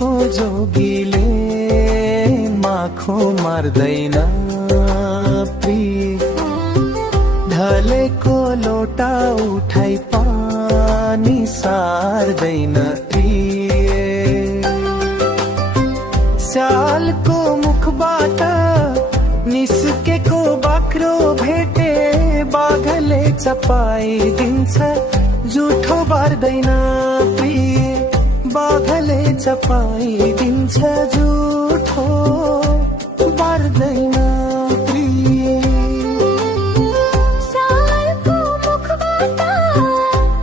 को जोगीले माखो मार्दैन प्रिय, ढलेको लोटा उठाई पानी सार्दैन प्रिय। स्यालको मुखबाट निस्केको बाख्रो भेटे बाघले चपाइदिन्छ, जुठो बार्दैन प्रिय, बाघले चपाइदिन्छ, जुठो बार्दैन प्रिय। स्यालको मुखबाट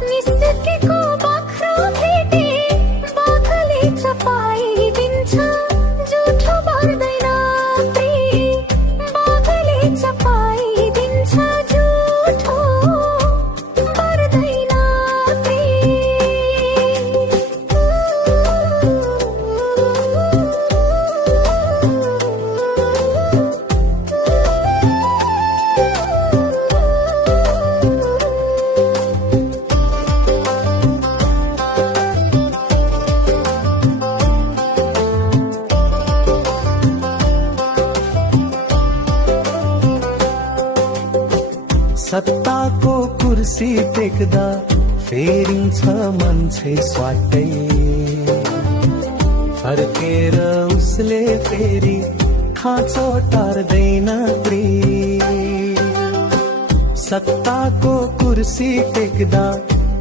निस्केको बाख्रो भेटे बाघले चपाइदिन्छ, जुठो बार्दैन प्रिय, बाघले चपाइदिन्छ, जुठो बार्दैन प्रिय। सत्ताको कुर्सी टेक्दा फेरिन्छ मान्छे स्वाटै, फर्केर उसले फेरि खाँचो टार्दैन प्रिय। सत्ताको कुर्सी टेक्दा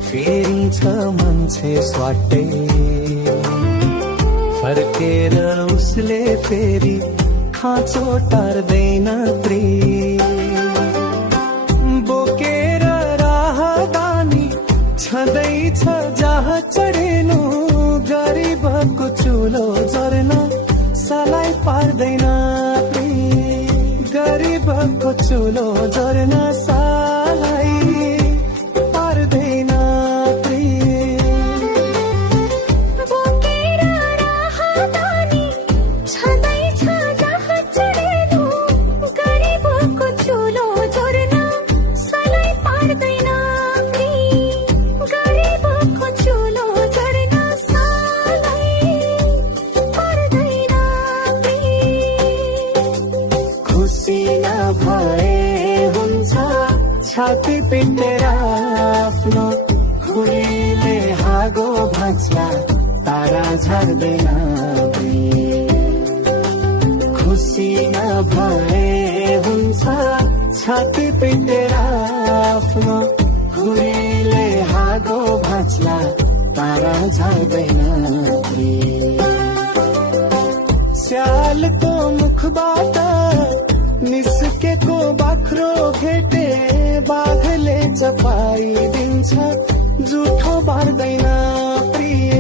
फेरिन्छ मान्छे स्वाटै, फर्केर उसले फेरि खाँचो टार्दैन प्रिय। बोकेर राहदानी छँदैछ जहाँ चढेनु, गरिबको चुलो जर्न सलाई पार्दैन प्रिय, गरिबको चुलो जर्न सलाई पार्दैन प्रिय। बोकेर राहदानी छँदैछ जहाँ चढेनु, गरिबको चुलो जर्न सलाई पार्दैन प्रिय, गरिबको चुलो जर्न सलाई पार्दैन प्रिय। खुसी नभए हुन्छ छाती पिटेर आफ्नो, खुरीले हागो भाँच्ला तारा झर्दैन प्रिय। खुसी नभए हुन्छ छाती पिटेर आफ्नो, खुरीले हागो भाँच्ला तारा झर्दैन प्रिय। स्यालको मुखबाट निस्केको बाख्रो भेटे बाघले चपाइदिन्छ, जुठो बार्दैन प्रिय,